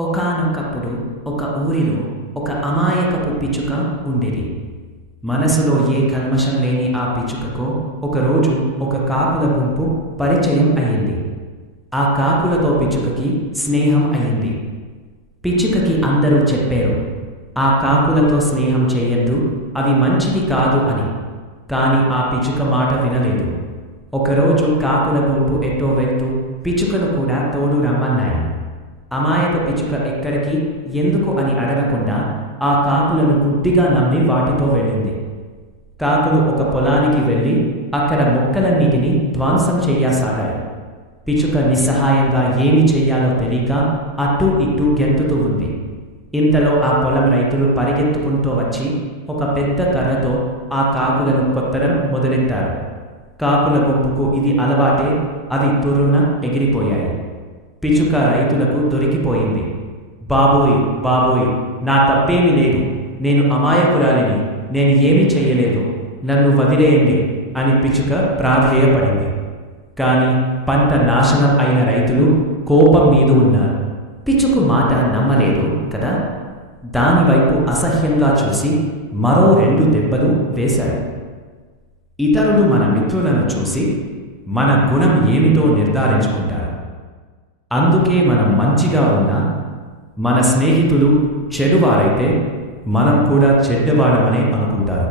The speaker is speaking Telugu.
ఒకానొకప్పుడు ఒక ఊరిలో ఒక అమాయకపు పిచ్చుక ఉండేది. మనసులో ఏ కల్మషం లేని ఆ పిచ్చుకకు ఒకరోజు ఒక కాకుల గుంపు పరిచయం అయింది. ఆ కాకులతో పిచ్చుకకి స్నేహం అయింది. పిచ్చుకకి అందరూ చెప్పారు, ఆ కాకులతో స్నేహం చేయొద్దు, అవి మంచిది కాదు అని. కాని ఆ పిచ్చుక మాట వినలేదు. ఒకరోజు కాకుల గుంపు ఎటో వెళ్తూ పిచ్చుకను కూడా తోడు రమ్మన్నాయి. అమాయక పిచ్చుక ఎక్కడికి, ఎందుకు అని అడగకుండా ఆ కాకులను గుడ్డిగా నమ్మి వాటితో వెళ్ళింది. కాకులు ఒక పొలానికి వెళ్ళి అక్కడ మొక్కలన్నిటినీ ధ్వంసం చెయ్యసాగాయి. పిచ్చుక నిస్సహాయంగా ఏమి చెయ్యాలో తెలియక అటూ ఇటూ గెంతుతూ ఉంది. ఇంతలో ఆ పొలం రైతులు పరిగెత్తుకుంటూ వచ్చి ఒక పెద్ద కర్రతో ఆ కాకులను కొట్టడం మొదలెట్టారు. కాకుల గుంపుకు ఇది అలవాటే, అవి తుర్రున ఎగిరిపోయాయి. పిచ్చుక రైతులకు దొరికిపోయింది. బాబోయ్ బాబోయ్, నా తప్పేమీ లేదు, నేను అమాయకురాలిని, నేను ఏమీ చెయ్యలేదు, నన్ను వదిలేయండి అని పిచ్చుక ప్రాధేయపడింది. కాని పంట నాశనం అయిన రైతులు కోపం మీద ఉన్నారు. పిచ్చుకు మాట నమ్మలేదు కదా, దానివైపు అసహ్యంగా చూసి మరో 2 దెబ్బలు వేశాడు. ఇతరులు మన మిత్రులను చూసి మన గుణం ఏమిటో నిర్ధారించుకుంటారు. అందుకే మనం మంచిగా ఉన్నా మన స్నేహితులు చెడువారైతే మనం కూడా చెడ్డవాళ్ళమనే అనుకుంటారు.